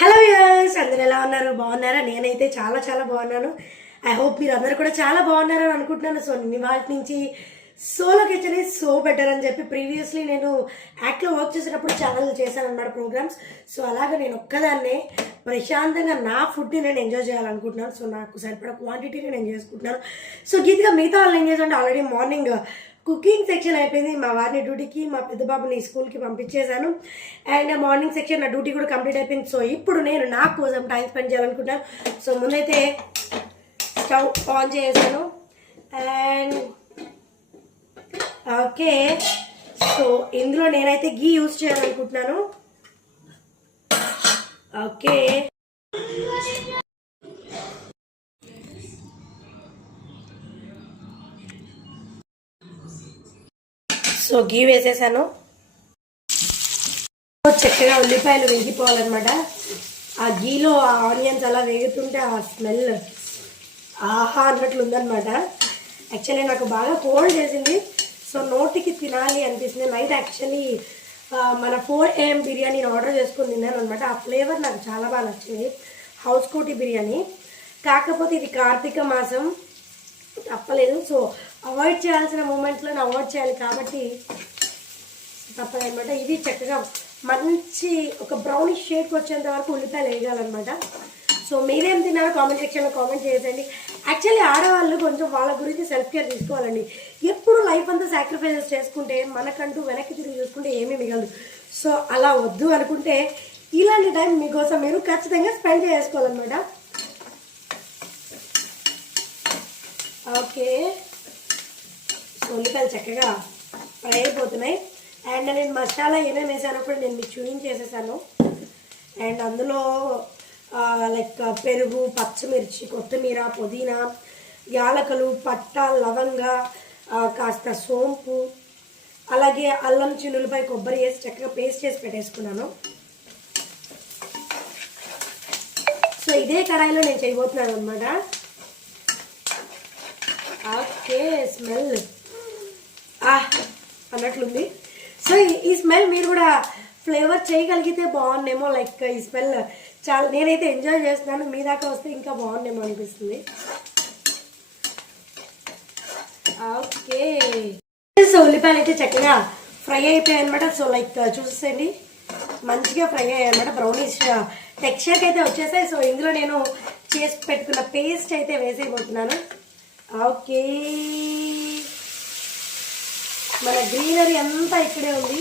Hello viewers, అందరూ ఎలా ఉన్నారు? బాగున్నారా? నేనైతే చాలా చాలా బాగున్నాను. ఐ హోప్ మీరు అందరూ కూడా చాలా బాగున్నారని అనుకుంటున్నాను. సో వాటి నుంచి solo kitchen is so better అని చెప్పి ప్రీవియస్లీ నేను యాక్ట్లో వర్క్ చేసేటప్పుడు ఛానల్ చేశాను అన్నమాట ప్రోగ్రామ్స్. సో అలాగే నేను ఒక్కదాన్నే ప్రశాంతంగా నా ఫుడ్ని నేను ఎంజాయ్ చేయాలనుకుంటున్నాను. సో నాకు సరిపడా క్వాంటిటీని నేను చేసుకుంటున్నాను. సో గీతగా మిగతా వాళ్ళు ఏం చేశారంటే ఆల్రెడీ మార్నింగ్ కుకింగ్ సెక్షన్ అయిపోయింది. మా వారిని డ్యూటీకి, మా పెద్ద బాబుని స్కూల్కి పంపించేశాను. అండ్ మార్నింగ్ సెక్షన్ నా డ్యూటీ కూడా కంప్లీట్ అయిపోయింది. సో ఇప్పుడు నేను నా కోసం టైం స్పెండ్ చేయాలనుకుంటున్నాను. సో ముందైతే స్టవ్ ఆన్ చేసాను. అండ్ ఓకే, సో ఇందులో నేనైతే గీ యూజ్ చేయాలనుకుంటున్నాను. ఓకే, సో గీ వేసేసాను. చక్కగా ఉల్లిపాయలు వేగిపోవాలన్నమాట. ఆ గీలో ఆ ఆనియన్స్ అలా వేగుతుంటే ఆ స్మెల్ ఆహా అన్నట్లు ఉందన్నమాట. యాక్చువల్లీ నాకు బాగా కోల్డ్ చేసింది. సో నోటికి తినాలి అనిపిస్తుంది. నైట్ యాక్చువల్లీ మన 4 AM బిర్యానీని ఆర్డర్ చేసుకుని తిన్నాను అనమాట. ఆ ఫ్లేవర్ నాకు చాలా బాగా నచ్చింది, హౌస్ కోటి బిర్యానీ. కాకపోతే ఇది కార్తీక మాసం, తప్పలేదు. సో అవాయిడ్ చేయాల్సిన మూమెంట్లో అవాయిడ్ చేయాలి కాబట్టి తప్పదనమాట. ఇది చక్కగా మంచి ఒక బ్రౌనిష్ షేడ్కి వచ్చేంత వరకు ఉల్లిపాయలు వేయాలన్నమాట. సో మీరేం తిన్నారో కామెంట్ సెక్షన్లో కామెంట్ చేయండి. యాక్చువల్లీ ఆడవాళ్ళు కొంచెం వాళ్ళ గురించి సెల్ఫ్ కేర్ తీసుకోవాలండి. ఎప్పుడు లైఫ్ అంతా సాక్రిఫైసెస్ చేసుకుంటే మనకంటూ వెనక్కి తిరిగి చూసుకుంటే ఏమీ మిగలదు. సో అలా వద్దు అనుకుంటే ఇలాంటి టైం మీకోసం మీరు ఖచ్చితంగా స్పెండ్ చేసుకోవాలన్నమాట. ఓకే, సో ఉల్లిపాయలు చక్కగా ఫ్రై అయిపోతున్నాయి. అండ్ నేను మసాలా ఏమేమి వేసానో కూడా నేను మీకు చూపించేసేసాను. అండ్ అందులో లైక్ పెరుగు, పచ్చిమిర్చి, కొత్తిమీర, పుదీనా, యాలకులు, పట్ట, లవంగ, కాస్త సోంపు, అలాగే అల్లం, చిన్నులపై కొబ్బరి వేసి చక్కగా పేస్ట్ చేసి పెట్టేసుకున్నాను. సో ఇదే కడాయిలో నేను చేయబోతున్నాను అనమాట. ఓకే, స్మెల్ అన్నట్లుంది. సో ఈ స్మెల్ మీరు కూడా ఫ్లేవర్ చేయగలిగితే బాగుండేమో. లైక్ ఈ స్మెల్ చాలా నేనైతే ఎంజాయ్ చేస్తున్నాను. మీ దాకా వస్తే ఇంకా బాగుండేమో అనిపిస్తుంది. ఓకే, సో ఉల్లిపాయలు అయితే చక్కగా ఫ్రై అయిపోయాయి అనమాట. సో లైక్ చూసేయండి, మంచిగా ఫ్రై అయ్యాయి అనమాట. బ్రౌనిష్ టెక్స్చర్కి అయితే వచ్చేసాయి. సో ఇందులో నేను చేసి పెట్టుకున్న పేస్ట్ అయితే వేసేయబోతున్నాను. ఓకే, మన గ్రీనరీ అంతా ఇక్కడే ఉంది.